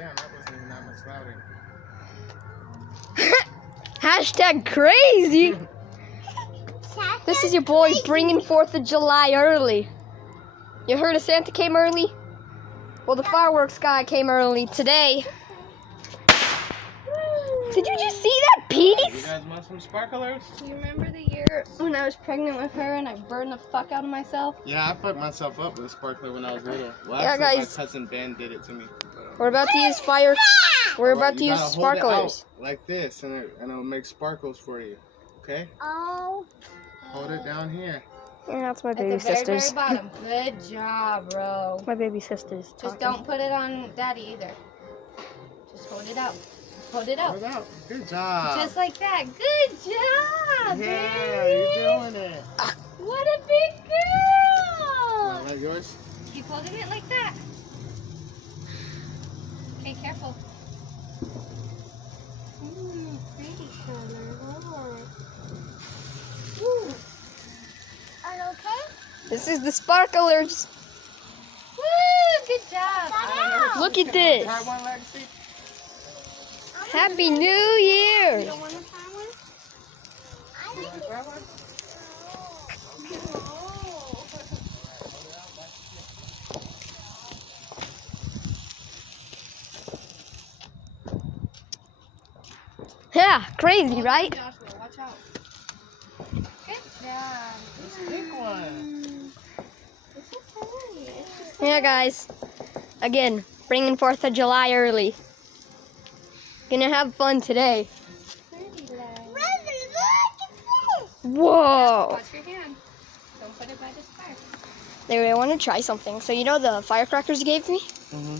Damn, that wasn't even that much louder. Hashtag crazy. This is your boy bringing 4th of July early. You heard of Santa came early? Well, the fireworks guy came early today. Did you just see that You piece? guys want some sparklers? You remember the year when I was pregnant with her and I burned the fuck out of myself? Yeah, I put myself up with a sparkler when I was little. Well, Yeah, actually, guys. my cousin Ben did it to me. We're about to use fire. We're about to You use gotta hold it sparklers. out like this, and it'll make sparkles for you. Okay? Oh. Hold it down here. Yeah, that's my At baby the very, very sisters. bottom. Good job, bro. My baby sisters. Just talking. don't put it on Daddy either. Just hold it out. Hold it out. Hold it out. Good job. Just like that. Good job, yeah, baby. you're doing it. What a big girl. Is that yours? Keep holding it like that. Okay, careful. Pretty color. Are you okay? This is the sparklers. Woo! Good job. Look at this. Try one, Legacy. Happy New Year. You don't want to try one? I like it. Try one. Yeah, crazy, right? Joshua, watch out. Good job. Let's pick one. It's okay. It's just Yeah, guys. Again, bringing 4th of July early. Gonna have fun today. pretty light. Brother, look at this. Whoa. Watch your hand. Don't put it by the spark. There, I want to try something. So you know the firecrackers you gave me? Mm-hmm.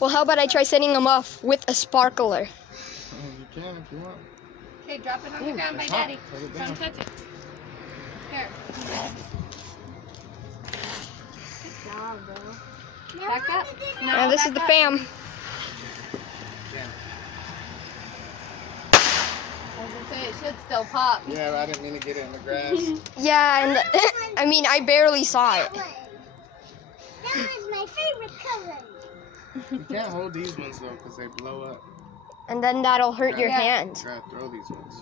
Well, how about I try setting them off with a sparkler? You can if you want. Okay, drop it on the Ooh, ground by it's hot. Daddy. Put it Don't down. touch it. Here. Good job, bro. Now Back what up. is it? No, Now this is back the up. fam. I was gonna say, it should still pop. Yeah, I didn't mean to get it in the grass. Yeah, and I mean, I barely saw it. That was my favorite color. You can't hold these ones though, because they blow up. And then that'll hurt your Yeah. hand. You gotta throw these ones.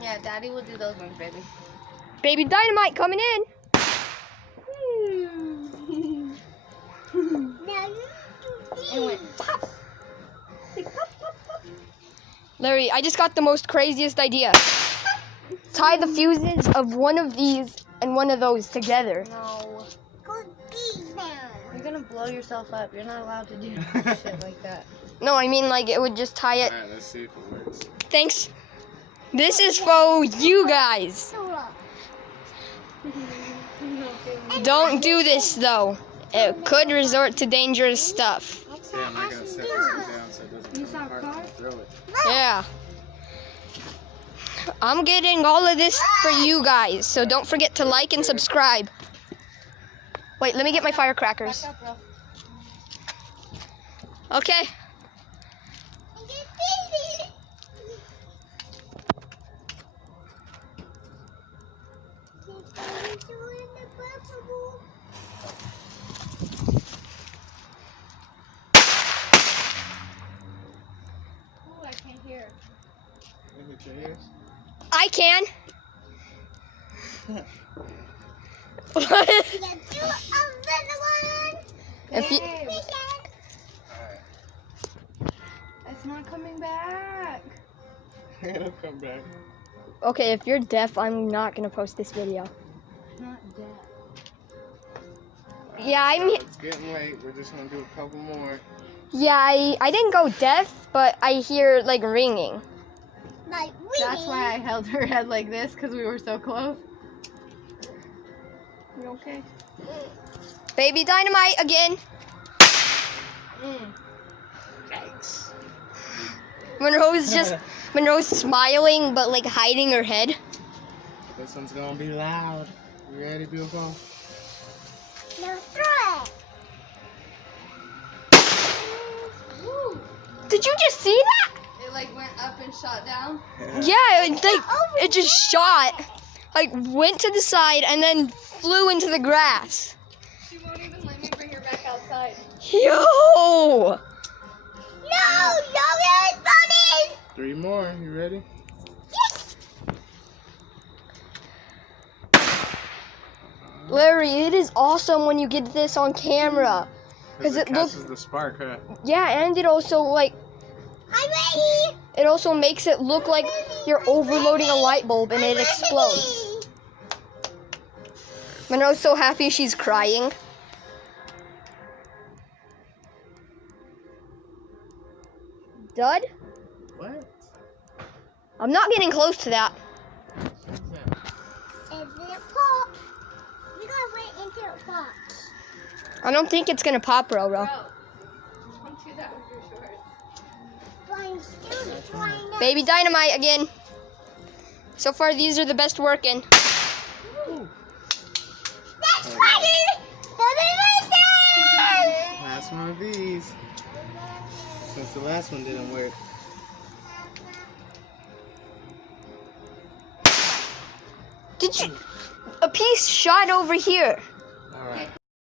Yeah, Daddy will do those ones, baby. Baby dynamite coming in. Now you do It these. went pop. Larry, I just got the most craziest idea. Tie the fuses of one of these and one of those together. No. Put these down. You're gonna blow yourself up. You're not allowed to do shit like that. No, I mean like it would just tie it. Alright, let's see if it works. Thanks. This is for you guys. Don't do this though. It could resort to dangerous stuff. Damn, I gotta set this one down so it doesn't You come saw a apart car? when I throw it. Yeah. I'm getting all of this for you guys, so don't forget to like and subscribe. Wait, let me get my firecrackers. Back up, bro. Okay. Ooh, I can't hear. You hit your ears? I can. If you, Babe, Alright. it's not coming back. It'll come back. okay, if you're deaf, I'm not gonna post this video. Not dead. Yeah, It's getting late. We're just gonna do a couple more. I didn't go deaf, but I hear like ringing. That's why I held her head like this, because we were so close. You okay? Baby dynamite again. Yikes. Monroe's smiling but like hiding her head. This one's gonna be loud. You ready, beautiful? Now throw it. Did you just see that? It like went up and shot down. Yeah, it just shot, like went to the side and then flew into the grass. She won't even let me bring her back outside. Yo! No, don't get it, 3 more. You ready? Yes. Larry, it is awesome when you get this on camera. Because 'Cause it it looks- catches the spark, huh? Yeah, and it also like I'm ready. it also makes it look like you're overloading a light bulb and it explodes. Monroe's so happy she's crying. Dud? What? I'm not getting close to that. What's that? Is it pop? You gotta wait until it pops. I don't think it's gonna pop, Roro. Bro, don't do that with your shorts. But I'm still trying to. Baby dynamite again. So far, these are the best working. That's funny. Last one of these. Since the last one didn't work. Did you? A piece shot over here.